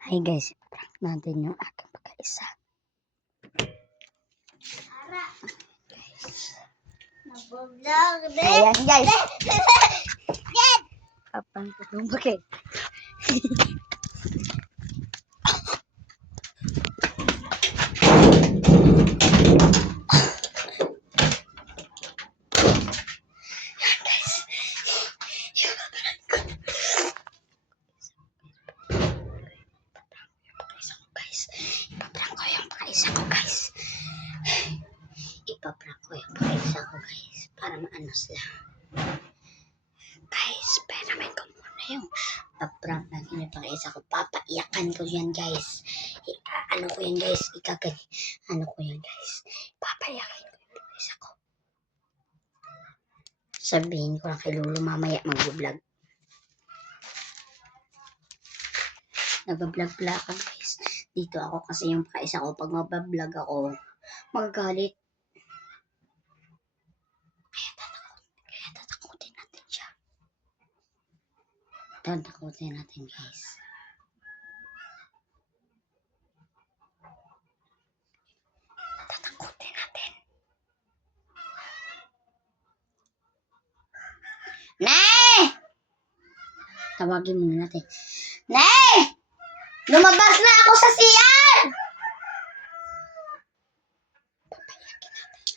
Hi guys, prank natin yung aking pagkaisa. Ayan guys. Kapang tutong bakit? Ipaprank ko yung pagkaisa ko guys. Para maano sila. Guys, peramin ko muna yung paprank natin yung pagkaisa ko. Papaiyakan ko yan guys. Ano ko yan guys? Ano ko yan guys? Papayakin ko yung pagkaisa ko. Sabihin ko lang kay Lolo mamaya mag-vlog. Nag-vlog pala ako guys. Dito ako kasi yung pagkaisa ko. Pag mag-vlog ako, magagalit. Kaya tatakutin natin siya. Tatakutin natin guys. Tatakutin natin. Nay! Tawagin muna natin. Nay! Lumabas na ako sa CR! Papayakin natin.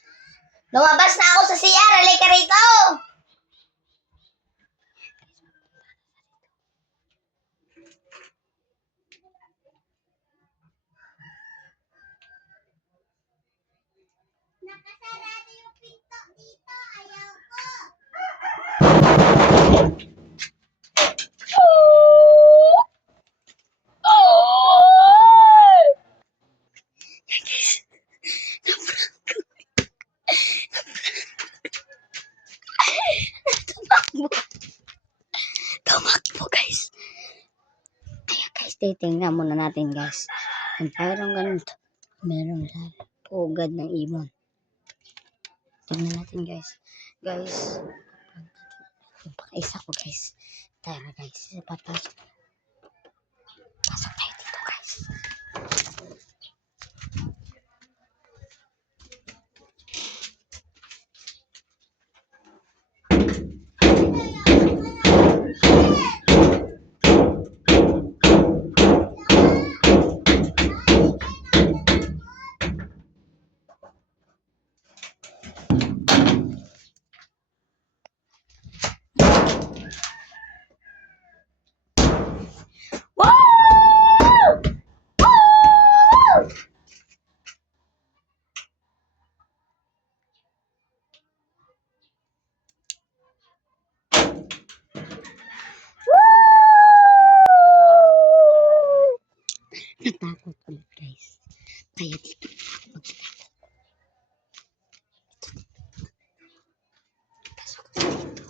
Lumabas na ako sa CR! Halika rito! Nakasarado yung pinto dito. Ayaw ko. Tumakbo guys. Kaya guys, titingnan muna natin guys. Kung mayroong ganito, mayroong pugad ng ibon. Tingnan natin guys. Guys, yung pakaisa ko guys. Tara guys, papasok. Pasok tayo dito guys. Natakot ulit guys. Kaya dito magtakot. Pasok dito.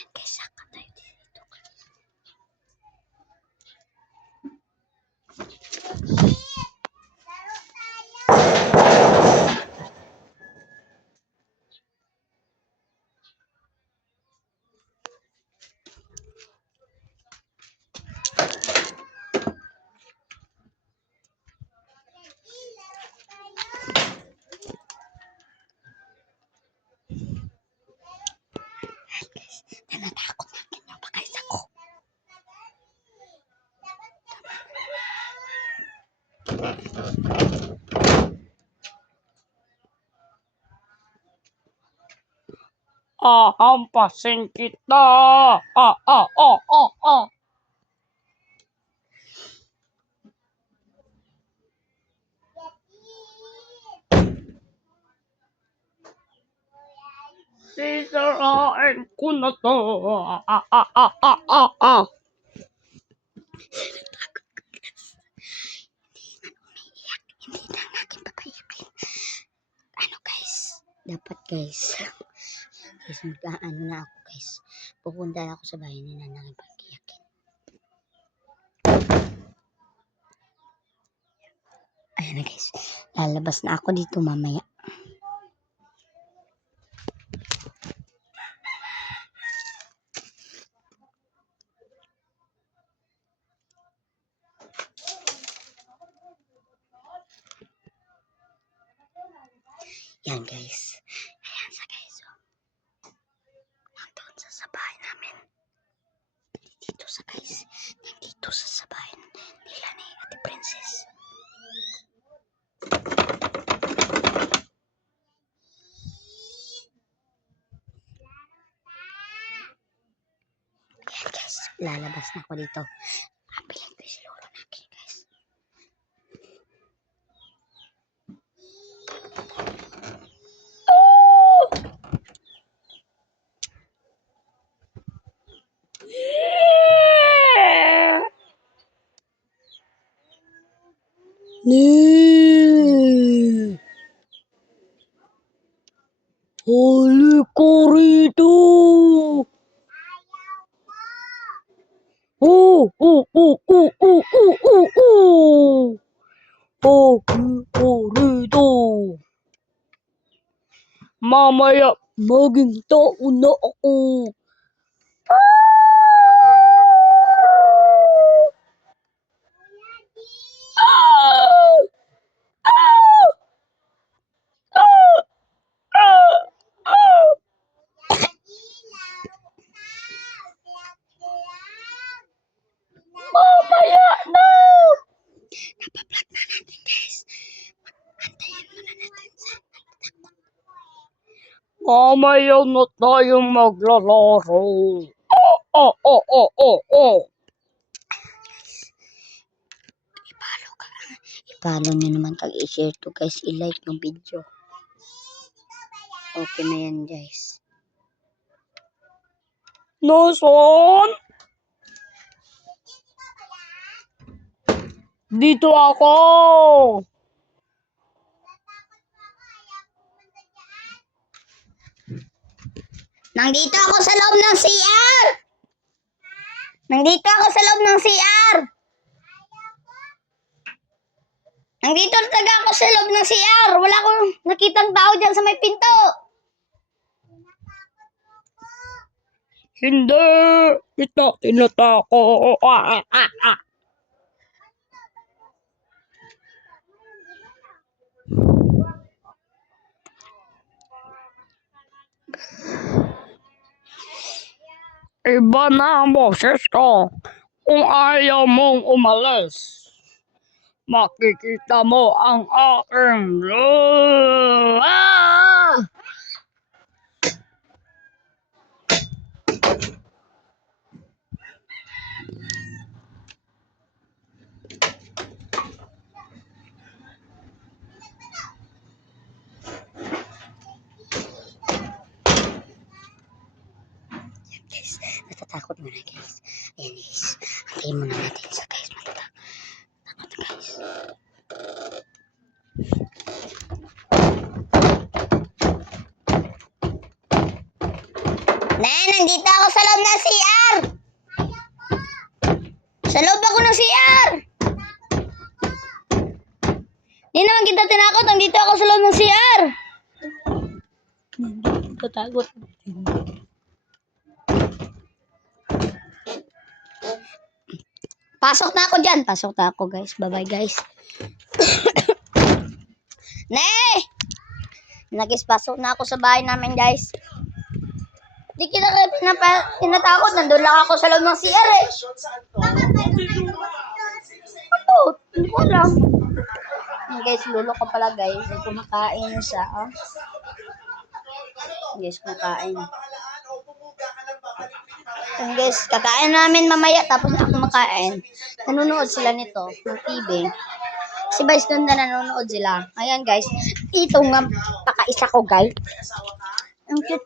Yan guys, saka tayo dito guys. Natakot natin yung pagkaisa ko. Hampasin kita. Sisirain ko na to. Hindi na natin papayakin. Ano guys? Dapat guys. Guys, mag-ano na ako guys. Pupunta na ako sa bahay ni Nanang pagkiyakin. Ayan na guys. Lalabas na ako dito mamaya. Yan guys. Ayan sa guys. Oh. Nandun sa bahay namin. Dito sa guys. Nandito sa bahay nila ni Ate Princess. Ayan guys. Lalabas na ako dito. Kapiling ko si lolo natin guys. Halika rito! Oh, oh, oh, oh, oh, oh, oh, oh. Halika rito! Mamaya. Maging tao na ako. Mamaya na. Napaplot na natin guys. Antayin muna natin sa Mamaya na tayong maglalaro. Oh, oh, oh, oh, oh. i-follow nyo naman kag i-share to guys. I-like yung video. Okay na yan guys. Nason? Dito ako. Nandito ako sa loob ng CR! Nandito ako sa loob ng CR! Nandito talaga ako sa loob ng CR! Wala akong nakitang tao dyan sa may pinto! Hindi. Kita tinatako. Iba na ang boses ko. Kung ayaw mong umalis, makikita mo ang aking Guys, natatakot mo na guys. Ayan guys. Antayin muna natin sa guys. Takot guys. Nandito ako sa loob ng CR! Sa loob ako ng CR! Hindi naman kita tinakot. Nandito ako sa loob ng CR! Hindi kita takot. Pasok na ako dyan. Pasok na ako guys. Bye-bye guys. Nagis, pasok na ako sa bahay namin guys. Di kita kayo tinatakot. Nandun lang ako sa loob ng CR eh. Ano? Hindi ko alam. Guys, lulo ko pala guys. Ay, kumakain siya. Oh. Guys, kumakain. And guys, kakain namin mamaya tapos ako kumakain. Nanonood sila nito ng TV. Si Vice ganda nanonood sila. Ayan guys, ito nga pakaisa ko guys. Ang cute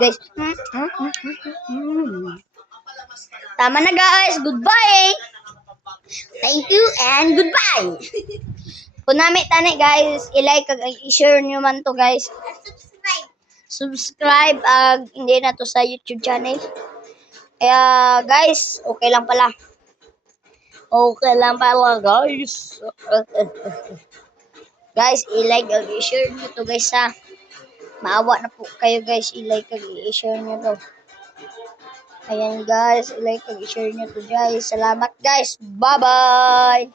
guys. Tama na guys, goodbye. Thank you and goodbye. Kung namin tani guys, i-like kag i-share nyo man to guys. Subscribe hindi na to sa YouTube channel. Kaya guys, okay lang pala. Okay lang pala guys. Guys, i-like at i-share nyo to guys ha. Maawa na po kayo guys, i-like at i-share nyo to. Ayan guys, i-like at i-share nyo to guys. Salamat guys. Bye-bye.